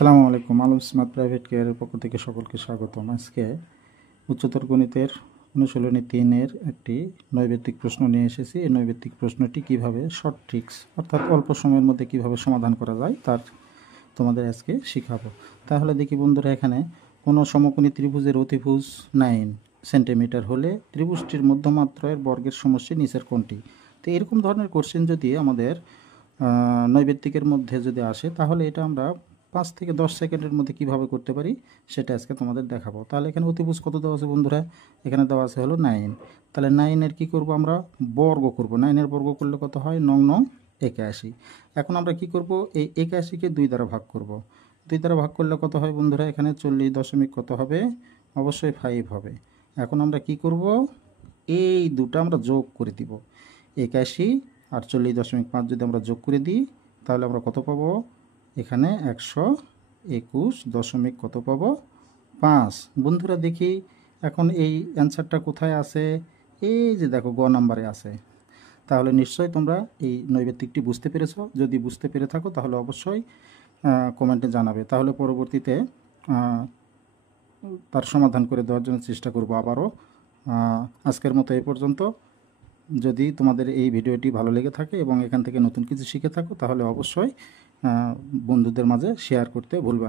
আসসালামু আলাইকুম। Alam smart private কেয়ারের পক্ষ থেকে সকলকে স্বাগতম। আজকে উচ্চতর গণিতের অনুশীলনী 3-এর একটি নৈবেত্তিক প্রশ্ন নিয়ে এসেছি। এই নৈবেত্তিক প্রশ্নটি কিভাবে শর্ট ট্রিক্স অর্থাৎ অল্প সময়ের মধ্যে কিভাবে সমাধান করা যায় তার তোমাদের আজকে শেখাবো। তাহলে দেখি বন্ধুরা, এখানে কোনো সমকোণী ত্রিভুজের অতিভুজ 9 সেন্টিমিটার হলে ত্রিভুজটির মধ্যমাত্রার বর্গের সমষ্টি নিচের কোনটি? তো এরকম ধরনের কোশ্চেন যদি আমাদের নৈবেত্তিকের মধ্যে যদি আসে, তাহলে এটা আমরা 5 থেকে 10 সেকেন্ডের মধ্যে কিভাবে করতে পারি সেটা আজকে তোমাদের দেখাবো। তাহলে এখানে অতিভুজ কত দেওয়া আছে বন্ধুরা? এখানে দেওয়া আছে হলো 9। তাহলে 9-এর কী করব আমরা? বর্গ করব। 9-এর বর্গ করলে কত হয়? 9 81। এখন আমরা কি করব? এই 81কে 2 দ্বারা ভাগ করব। 2 দ্বারা ভাগ করলে কত হয় বন্ধুরা? এখানে 40 দশমিক কত হবে? অবশ্যই 5 হবে। এখন আমরা কি করব? এই দুটো আমরা যোগ করে দিব। 81 আর 40.5 যদি আমরা যোগ করে দিই, তাহলে আমরা কত পাবো? এখানে 121 দশমিক কত পাবো? 5। বন্ধুরা দেখি এখন এই অ্যান্সারটা কোথায় আছে? এই যে দেখো, গ নাম্বারে আছে। তাহলে নিশ্চয়ই তোমরা এই নৈবেত্তিকটি বুঝতে পেরেছো। যদি বুঝতে পেরে থাকো তাহলে অবশ্যই কমেন্টে জানাবে। তাহলে পরবর্তীতে তার সমাধান করে দেওয়ার জন্য চেষ্টা করব আবারও। আজকের মতো এই পর্যন্ত। যদি তোমাদের এই ভিডিওটি ভালো লেগে থাকে এবং এখান থেকে নতুন কিছু শিখে থাকো, তাহলে অবশ্যই বন্ধুদের মাঝে শেয়ার করতে ভুলবে না।